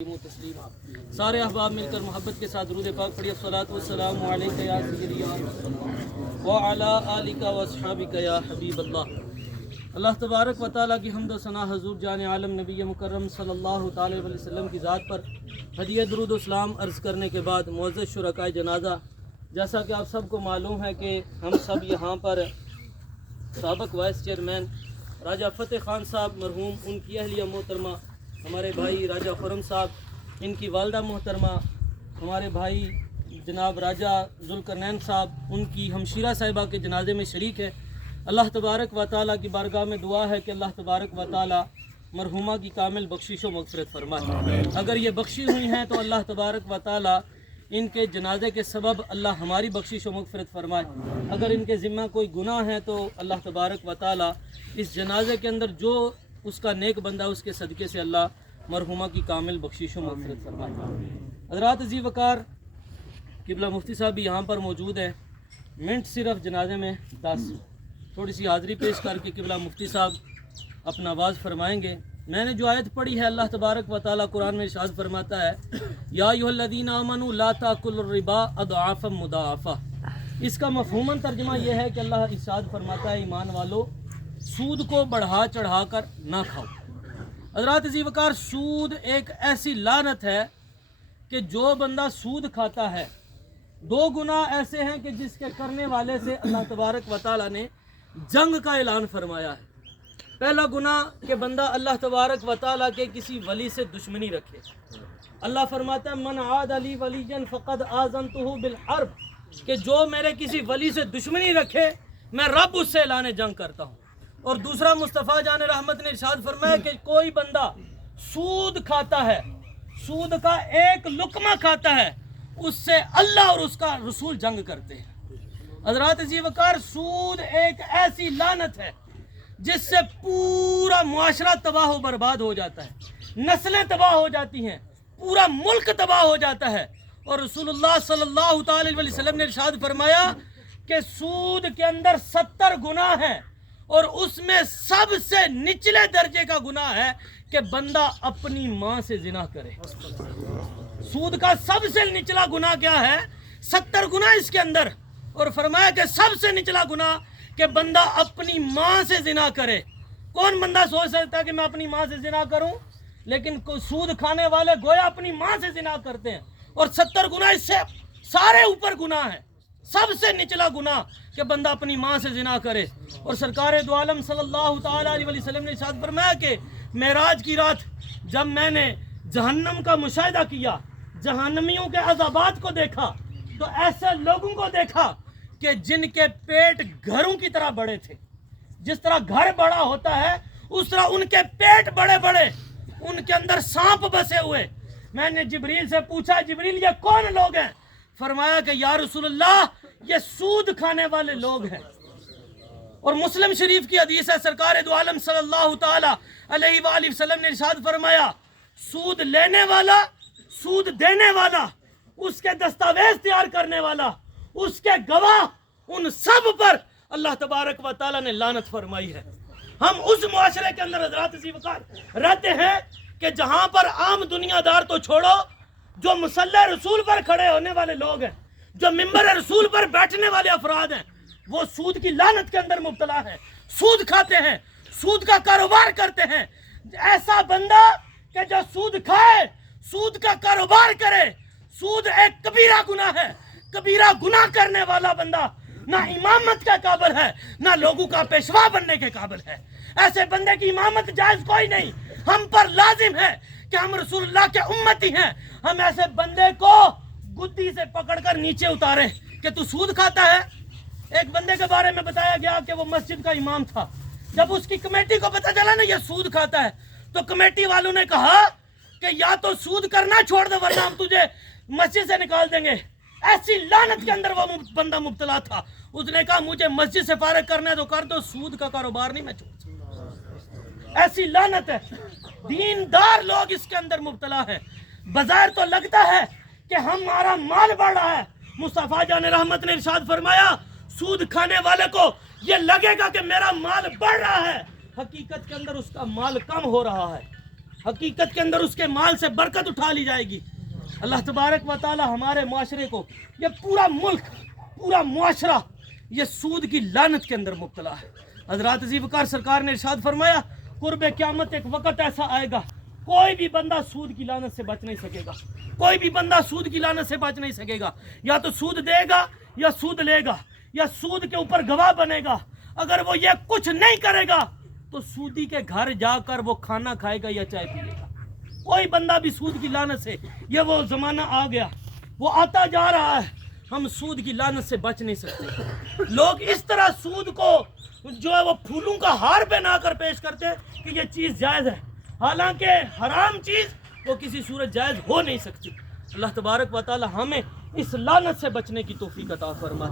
تسلیما سارے احباب مل کر محبت کے ساتھ درود پاک پڑھیے الصلاۃ والسلام علیک یا سیدی یا رسول اللہ وعلی آلک واصحابک یا حبیب اللہ۔ اللہ تبارک و تعالیٰ کی حمد و ثنا حضور جان عالم نبی مکرم صلی اللہ تعالی علیہ وسلم کی ذات پر ہدیہ درود و سلام عرض کرنے کے بعد معزز شرکائے جنازہ، جیسا کہ آپ سب کو معلوم ہے کہ ہم سب یہاں پر سابق وائس چیئرمین راجہ فتح خان صاحب مرحوم، ان کی اہلیہ محترمہ ہمارے بھائی راجہ خرم صاحب، ان کی والدہ محترمہ ہمارے بھائی جناب راجہ ذوالقرنین صاحب، ان کی ہمشیرہ صاحبہ کے جنازے میں شریک ہے۔ اللہ تبارک و تعالیٰ کی بارگاہ میں دعا ہے کہ اللہ تبارک و تعالیٰ مرحومہ کی کامل بخشش و مغفرت فرمائے۔ اگر یہ بخشی ہوئی ہیں تو اللہ تبارک و تعالیٰ ان کے جنازے کے سبب اللہ ہماری بخشش و مغفرت فرمائے۔ اگر ان کے ذمہ کوئی گناہ ہے تو اللہ تبارک و تعالیٰ اس جنازے کے اندر جو اس کا نیک بندہ اس کے صدقے سے اللہ مرحومہ کی کامل بخشش و مغفرت فرمائے۔ حضرات عزیز وقار، قبلہ مفتی صاحب بھی یہاں پر موجود ہیں۔ منٹ صرف جنازے میں 10 تھوڑی سی حاضری پیش کر کے قبلہ مفتی صاحب اپنا آواز فرمائیں گے۔ میں نے جو آیت پڑھی ہے، اللہ تبارک و تعالیٰ قرآن میں ارشاد فرماتا ہے یا ایھا الذین آمنوا لا تاکلوا الربا اضعافا مضاعفہ۔ اس کا مفہوماً ترجمہ یہ ہے کہ اللہ ارشاد فرماتا ہے ایمان والو، سود کو بڑھا چڑھا کر نہ کھاؤ۔ حضرات عزیز وقار، سود ایک ایسی لعنت ہے کہ جو بندہ سود کھاتا ہے، 2 گناہ ایسے ہیں کہ جس کے کرنے والے سے اللہ تبارک و تعالیٰ نے جنگ کا اعلان فرمایا ہے۔ پہلا گناہ کہ بندہ اللہ تبارک و تعالیٰ کے کسی ولی سے دشمنی رکھے۔ اللہ فرماتا ہے من عاد لی ولیا فقد آذنتہ بالحرب، کہ جو میرے کسی ولی سے دشمنی رکھے میں رب اس سے اعلان جنگ کرتا ہوں۔ اور دوسرا مصطفیٰ جان رحمت نے ارشاد فرمایا کہ کوئی بندہ سود کھاتا ہے، سود کا ایک لقمہ کھاتا ہے، اس سے اللہ اور اس کا رسول جنگ کرتے ہیں۔ حضرات عزیز وقار، سود ایک ایسی لعنت ہے جس سے پورا معاشرہ تباہ و برباد ہو جاتا ہے، نسلیں تباہ ہو جاتی ہیں، پورا ملک تباہ ہو جاتا ہے۔ اور رسول اللہ صلی اللہ تعالی علیہ وسلم نے ارشاد فرمایا کہ سود کے اندر 70 گناہ ہیں، اور اس میں سب سے نچلے درجے کا گناہ ہے کہ بندہ اپنی ماں سے زنا کرے۔ سود کا سب سے نچلا گناہ کیا ہے؟ 70 گناہ اس کے اندر، اور فرمایا کہ سب سے نچلا گناہ کہ بندہ اپنی ماں سے زنا کرے۔ کون بندہ سوچ سکتا ہے کہ میں اپنی ماں سے زنا کروں؟ لیکن سود کھانے والے گویا اپنی ماں سے زنا کرتے ہیں، اور 70 گناہ اس سے سارے اوپر گناہ ہے، سب سے نچلا گناہ کہ بندہ اپنی ماں سے زنا کرے۔ اور سرکار دو عالم صلی اللہ تعالی علیہ وسلم نے ارشاد فرمایا کہ معراج کی رات جب میں نے جہنم کا مشاہدہ کیا، جہنمیوں کے عذابات کو دیکھا، تو ایسے لوگوں کو دیکھا کہ جن کے پیٹ گھروں کی طرح بڑے تھے۔ جس طرح گھر بڑا ہوتا ہے اس طرح ان کے پیٹ بڑے بڑے، ان کے اندر سانپ بسے ہوئے۔ میں نے جبریل سے پوچھا جبریل یہ کون لوگ ہیں؟ فرمایا کہ یا رسول اللہ یہ سود کھانے والے لوگ ہیں۔ اور مسلم شریف کی حدیث ہے، سرکار دو عالم صلی اللہ تعالی علیہ وآلہ وسلم نے ارشاد فرمایا سود لینے والا، سود دینے والا، اس کے دستاویز تیار کرنے والا، اس کے گواہ، ان سب پر اللہ تبارک و تعالیٰ نے لعنت فرمائی ہے۔ ہم اس معاشرے کے اندر حضرات عزیز وقار رہتے ہیں کہ جہاں پر عام دنیا دار تو چھوڑو، جو مصلی رسول پر کھڑے ہونے والے لوگ ہیں، جو ممبر رسول پر بیٹھنے والے افراد ہیں، وہ سود کی لعنت کے اندر مبتلا ہیں، سود کھاتے ہیں، سود کا کاروبار کرتے ہیں۔ ایسا بندہ کہ جو سود کھائے، سود کا کاروبار کرے، سود ایک کبیرہ گناہ ہے۔ کبیرہ گناہ کرنے والا بندہ نہ امامت کا قابل ہے، نہ لوگوں کا پیشوا بننے کے قابل ہے۔ ایسے بندے کی امامت جائز کوئی نہیں۔ ہم پر لازم ہے کہ ہم رسول اللہ کے امتی ہیں، ہم ایسے بندے کو گدی سے پکڑ کر نیچے اتاریں کہ تو سود کھاتا ہے۔ ایک بندے کے بارے میں بتایا گیا کہ وہ مسجد کا امام تھا۔ جب اس کی کمیٹی کو پتہ چلا نا یہ سود کھاتا ہے، تو کمیٹی والوں نے کہا کہ یا تو سود کرنا چھوڑ دے ورنہ ہم تجھے مسجد سے نکال دیں گے۔ ایسی لعنت کے اندر وہ بندہ مبتلا تھا۔ اس نے کہا مجھے مسجد سے فارغ کرنا ہے تو کر دو، سود کا کاروبار نہیں میں چھوڑ سکتا۔ ایسی لعنت ہے۔ دیندار لوگ اس کے اندر مبتلا ہے۔ بظاہر تو لگتا ہے کہ ہمارا مال بڑھ رہا ہے۔ مصطفیٰ جان رحمت نے ارشاد فرمایا سود کھانے والے کو یہ لگے گا کہ میرا مال بڑھ رہا ہے، حقیقت کے اندر اس کا مال کم ہو رہا ہے۔ حقیقت کے اندر اس کے مال سے برکت اٹھا لی جائے گی۔ اللہ تبارک و تعالی ہمارے معاشرے کو، یہ پورا ملک، پورا معاشرہ یہ سود کی لعنت کے اندر مبتلا ہے۔ حضرات عزیز وقار سرکار نے ارشاد فرمایا قرب قیامت ایک وقت ایسا آئے گا کوئی بھی بندہ سود کی لعنت سے بچ نہیں سکے گا، کوئی بھی بندہ سود کی لعنت سے بچ نہیں سکے گا۔ یا تو سود دے گا یا سود لے گا یا سود کے اوپر گواہ بنے گا۔ اگر وہ یہ کچھ نہیں کرے گا تو سودی کے گھر جا کر وہ کھانا کھائے گا یا چائے پیے گا۔ کوئی بندہ بھی سود کی لعنت سے، یہ وہ زمانہ آ گیا، وہ آتا جا رہا ہے، ہم سود کی لعنت سے بچ نہیں سکتے۔ لوگ اس طرح سود کو جو ہے وہ پھولوں کا ہار بنا کر پیش کرتے ہیں کہ یہ چیز جائز ہے، حالانکہ حرام چیز وہ کسی صورت جائز ہو نہیں سکتی۔ اللہ تبارک و تعالی ہمیں اس لعنت سے بچنے کی توفیق عطا فرمائے۔